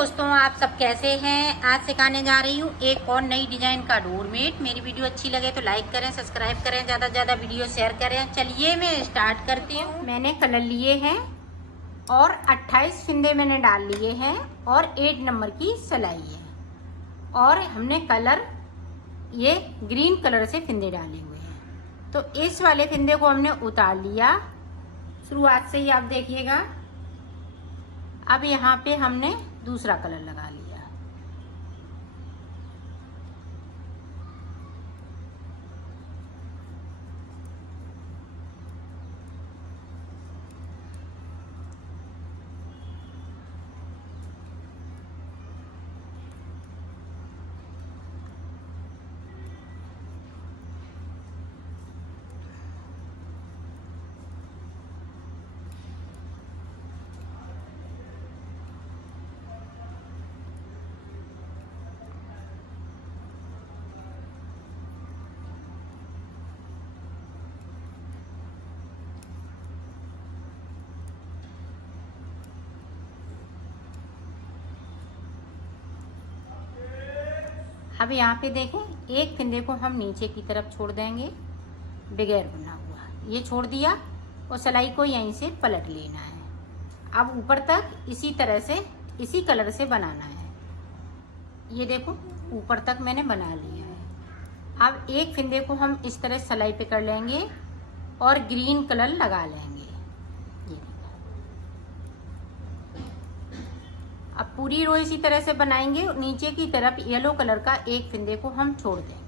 दोस्तों, आप सब कैसे हैं। आज सिखाने जा रही हूँ एक और नई डिजाइन का डोरमेट। मेरी वीडियो अच्छी लगे तो लाइक करें, सब्सक्राइब करें, ज़्यादा से ज़्यादा वीडियो शेयर करें। चलिए मैं स्टार्ट करती हूँ। मैंने कलर लिए हैं और 28 फिंदे मैंने डाल लिए हैं और 8 नंबर की सिलाई है। और हमने कलर ये ग्रीन कलर से फिंदे डाले हुए हैं। तो इस वाले फिंदे को हमने उतार लिया शुरुआत से ही, आप देखिएगा। अब यहाँ पे हमने दूसरा कलर लगा लिया। अब यहाँ पे देखें, एक फिंदे को हम नीचे की तरफ छोड़ देंगे, बगैर बना हुआ ये छोड़ दिया और सिलाई को यहीं से पलट लेना है। अब ऊपर तक इसी तरह से इसी कलर से बनाना है। ये देखो ऊपर तक मैंने बना लिया है। अब एक फिंदे को हम इस तरह सिलाई पे कर लेंगे और ग्रीन कलर लगा लेंगे। अब पूरी रो इसी तरह से बनाएंगे। नीचे की तरफ येलो कलर का एक फिंदे को हम छोड़ देंगे।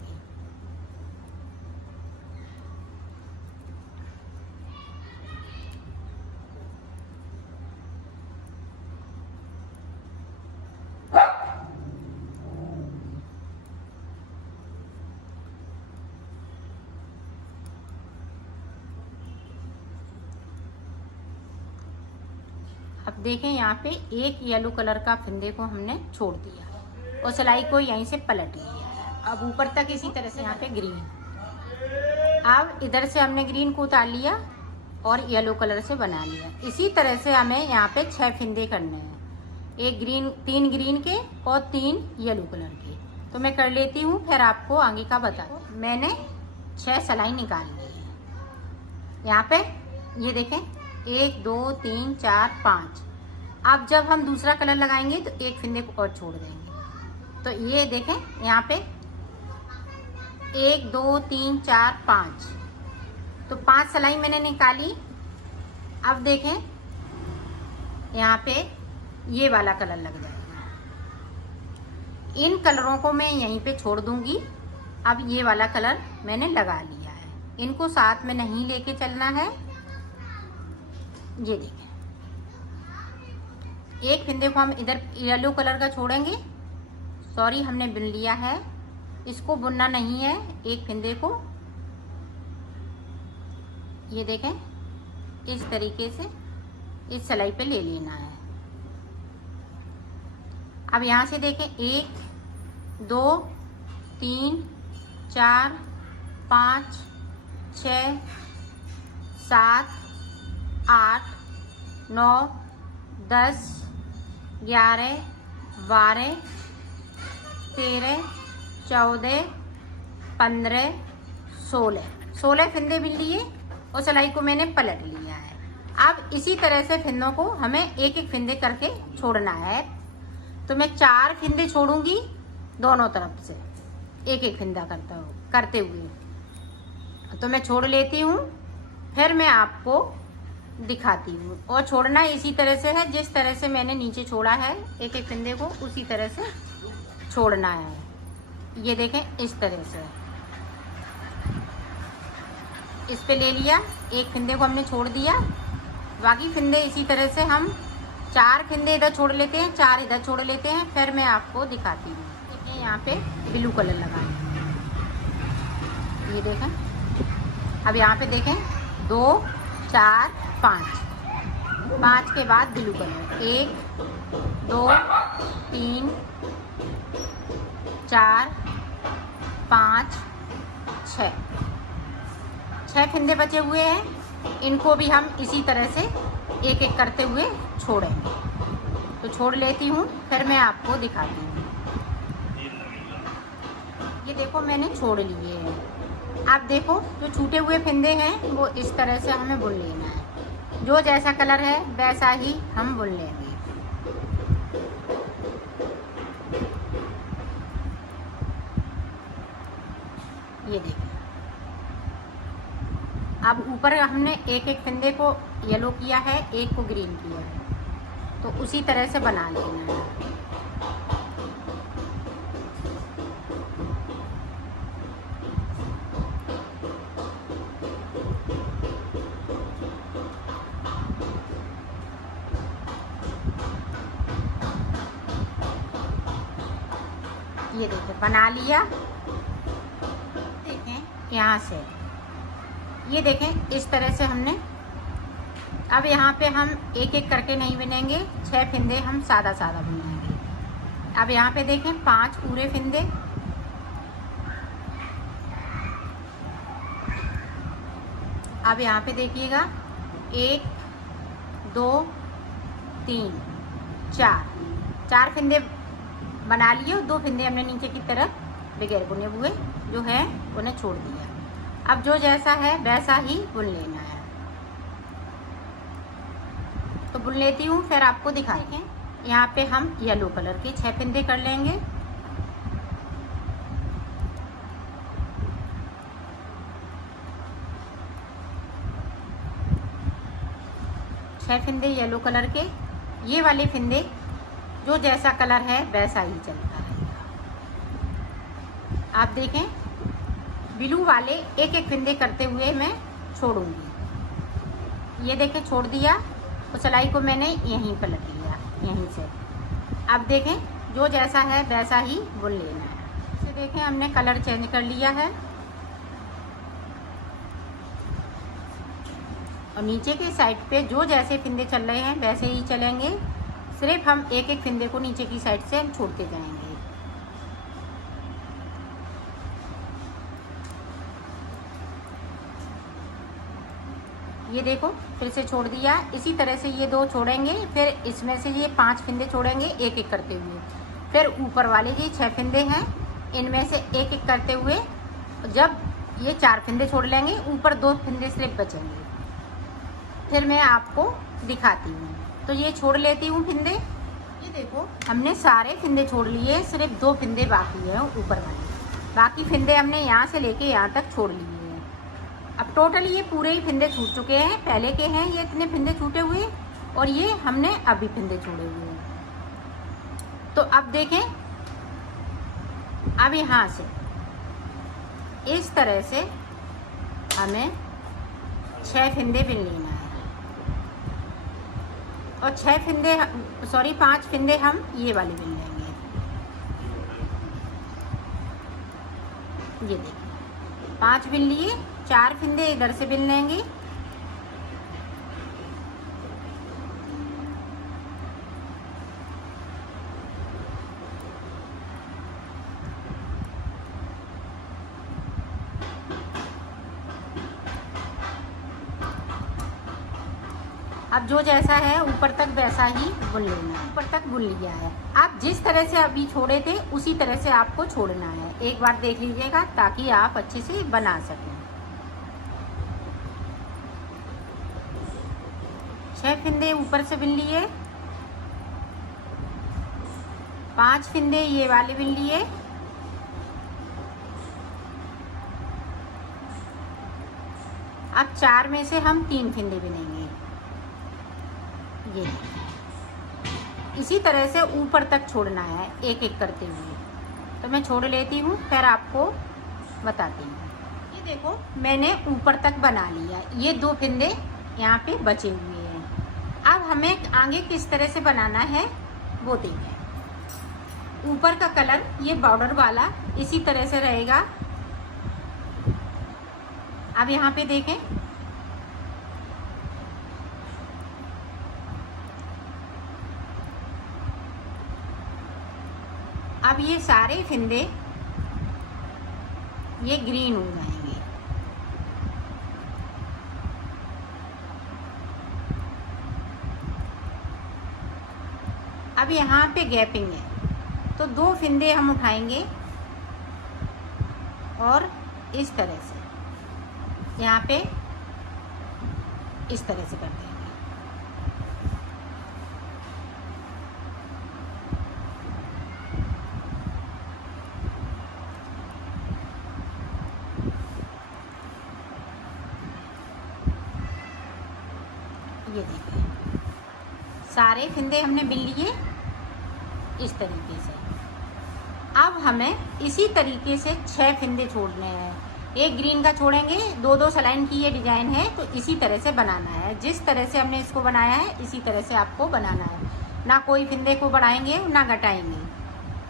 अब देखें, यहाँ पे एक येलो कलर का फिंदे को हमने छोड़ दिया और सिलाई को यहीं से पलट लिया। अब ऊपर तक इसी तरह से यहाँ पे ग्रीन। अब इधर से हमने ग्रीन को उतार लिया और येलो कलर से बना लिया। इसी तरह से हमें यहाँ पे 6 फिंदे करने हैं, एक ग्रीन, 3 ग्रीन के और 3 येलो कलर के। तो मैं कर लेती हूँ, फिर आपको आगे का बता। मैंने 6 सिलाई निकाल ली है। यहाँ पे ये देखें, 1 2 3 4 5। अब जब हम दूसरा कलर लगाएंगे तो एक फिंदे को और छोड़ देंगे। तो ये देखें, यहाँ पे 1 2 3 4 5, तो 5 सिलाई मैंने निकाली। अब देखें, यहाँ पे ये वाला कलर लग जाएगा। इन कलरों को मैं यहीं पे छोड़ दूंगी। अब ये वाला कलर मैंने लगा लिया है, इनको साथ में नहीं लेके चलना है। ये देखें, एक फिंदे को हम इधर येलो कलर का छोड़ेंगे। सॉरी, हमने बुन लिया है, इसको बुनना नहीं है। एक फिंदे को ये देखें इस तरीके से इस सिलाई पे ले लेना है। अब यहाँ से देखें, 1 2 3 4 5 6 7 8 9 10 11 12 13 14 15 16 फिंदे भी लिए और सिलाई को मैंने पलट लिया है। अब इसी तरह से फिंदों को हमें एक एक फिंदे करके छोड़ना है। तो मैं 4 फिंदे छोड़ूंगी दोनों तरफ से, एक एक फिंदा करते हुए। तो मैं छोड़ लेती हूँ, फिर मैं आपको दिखाती हूँ। और छोड़ना इसी तरह से है, जिस तरह से मैंने नीचे छोड़ा है एक एक फिंदे को, उसी तरह से छोड़ना है। ये देखें, इस तरह से इस पे ले लिया, एक फिंदे को हमने छोड़ दिया। बाकी फिंदे इसी तरह से हम 4 फिंदे इधर छोड़ लेते हैं, 4 इधर छोड़ लेते हैं। फिर मैं आपको दिखाती हूँ। देखिए, यहाँ पे ब्लू कलर लगाएं। ये देखें, अब यहाँ पे देखें 2 4 5 के बाद ब्लू कलर 1 2 3 4 5 6 फिंदे बचे हुए हैं। इनको भी हम इसी तरह से एक एक करते हुए छोड़ेंगे। तो छोड़ लेती हूँ, फिर मैं आपको दिखाती हूँ। ये देखो मैंने छोड़ लिए हैं। आप देखो जो छूटे हुए फिंदे हैं वो इस तरह से हमें बुन लेना है। जो जैसा कलर है वैसा ही हम बुन लेंगे। ये देखिए, अब ऊपर हमने एक एक फिंदे को येलो किया है, एक को ग्रीन किया है, तो उसी तरह से बना लेना है। ये देखिए बना लिया। देखें यहाँ से, ये देखें इस तरह से हमने। अब यहाँ पे हम एक एक करके नहीं बुनेंगे, 6 फिंदे हम सादा सादा बुनेंगे। अब यहाँ पे देखें 5 पूरे फिंदे, अब यहाँ पे देखिएगा 1 2 3 4 फिंदे बना लिए, 2 फिंदे हमने नीचे की तरफ बगैर बुने हुए जो है उन्हें छोड़ दिया। अब जो जैसा है वैसा ही बुन लेना है। तो बुन लेती हूँ, फिर आपको दिखाएंगे। यहाँ पे हम येलो कलर के 6 फिंदे कर लेंगे। छह फिंदे येलो कलर के। ये वाले फिंदे जो जैसा कलर है वैसा ही चलता रहेगा। आप देखें ब्लू वाले एक एक फिंदे करते हुए मैं छोड़ूंगी। ये देखें छोड़ दिया, तो सिलाई को मैंने यहीं पलट लिया, यहीं से। अब देखें जो जैसा है वैसा ही बुन लेना है। इसे देखें हमने कलर चेंज कर लिया है, और नीचे के साइड पे जो जैसे फिंदे चल रहे हैं वैसे ही चलेंगे। सिर्फ हम एक एक फिंदे को नीचे की साइड से छोड़ते जाएंगे। ये देखो फिर से छोड़ दिया। इसी तरह से ये 2 छोड़ेंगे, फिर इसमें से ये 5 फिंदे छोड़ेंगे एक एक करते हुए। फिर ऊपर वाले ये 6 फिंदे हैं, इनमें से एक एक करते हुए जब ये 4 फिंदे छोड़ लेंगे, ऊपर 2 फिंदे सिर्फ बचेंगे। फिर मैं आपको दिखाती हूँ। तो ये छोड़ लेती हूँ फिंदे। ये देखो हमने सारे फिंदे छोड़ लिए, सिर्फ 2 फिंदे बाकी हैं ऊपर वाले। बाकी फिंदे हमने यहाँ से लेके यहाँ तक छोड़ लिए हैं। अब टोटल ये पूरे ही फिंदे छूट चुके हैं। पहले के हैं ये इतने फिंदे छूटे हुए, और ये हमने अभी फिंदे छोड़े हुए हैं। तो अब देखें, अब यहाँ से इस तरह से हमें 6 फिंदे बिन लेना है, और 5 फिंदे हम ये वाले बिन लेंगे। ये देखिए 5 बिन लिए, 4 फिंदे इधर से बिन लेंगे। अब जो जैसा है ऊपर तक वैसा ही बुन लेना है। ऊपर तक बुन लिया है। आप जिस तरह से अभी छोड़े थे उसी तरह से आपको छोड़ना है। एक बार देख लीजिएगा ताकि आप अच्छे से बना सकें। 6 फिंदे ऊपर से बिन लिए, 5 फिंदे ये वाले बिन लिए, अब 4 में से हम 3 फिंदे बिनेंगे। ये इसी तरह से ऊपर तक छोड़ना है एक एक करते हुए। तो मैं छोड़ लेती हूँ, फिर आपको बताती हूँ। ये देखो मैंने ऊपर तक बना लिया। ये 2 फिंदे यहाँ पे बचे हुए हैं। अब हमें आगे किस तरह से बनाना है वो देखें। ऊपर का कलर ये बॉर्डर वाला इसी तरह से रहेगा। अब यहाँ पे देखें, अब ये सारे फिंदे ये ग्रीन हो जाएंगे। यहाँ पे गैपिंग है, तो 2 फंदे हम उठाएंगे और इस तरह से यहाँ पे इस तरह से कर देंगे। ये देखिए सारे फंदे हमने बिन लिए इस तरीके से। अब हमें इसी तरीके से 6 फंदे छोड़ने हैं। एक ग्रीन का छोड़ेंगे, 2-2 सलाइन की ये डिजाइन है, तो इसी तरह से बनाना है। जिस तरह से हमने इसको बनाया है इसी तरह से आपको बनाना है, ना कोई फंदे को बढ़ाएंगे ना घटाएंगे,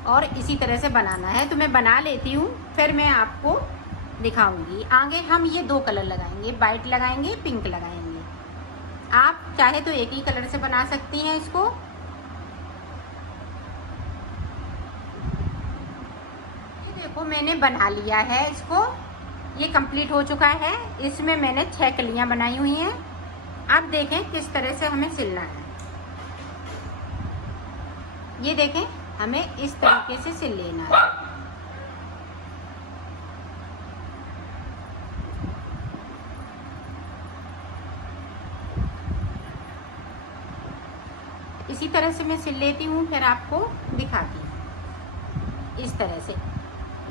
और इसी तरह से बनाना है। तो मैं बना लेती हूँ, फिर मैं आपको दिखाऊंगी। आगे हम ये 2 कलर लगाएंगे, वाइट लगाएंगे, पिंक लगाएंगे। आप चाहे तो एक ही कलर से बना सकती हैं इसको। ये देखो मैंने बना लिया है इसको, ये कंप्लीट हो चुका है। इसमें मैंने 6 कलियां बनाई हुई हैं। अब देखें किस तरह से हमें सिलना है। ये देखें हमें इस तरीके से सिल लेना है। इसी तरह से मैं सिल लेती हूँ, फिर आपको दिखाती हूँ। इस तरह से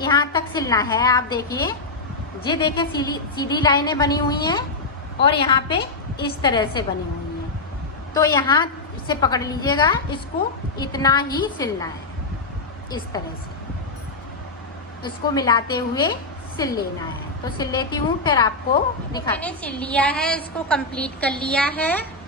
यहाँ तक सिलना है। आप देखिए, ये देखें सीधी लाइनें बनी हुई हैं और यहाँ पे इस तरह से बनी हुई हैं। तो यहाँ से पकड़ लीजिएगा, इसको इतना ही सिलना है। इस तरह से इसको मिलाते हुए सिल लेना है। तो सिल लेती हूँ, फिर आपको दिखा। मैंने सिल लिया है, इसको कंप्लीट कर लिया है।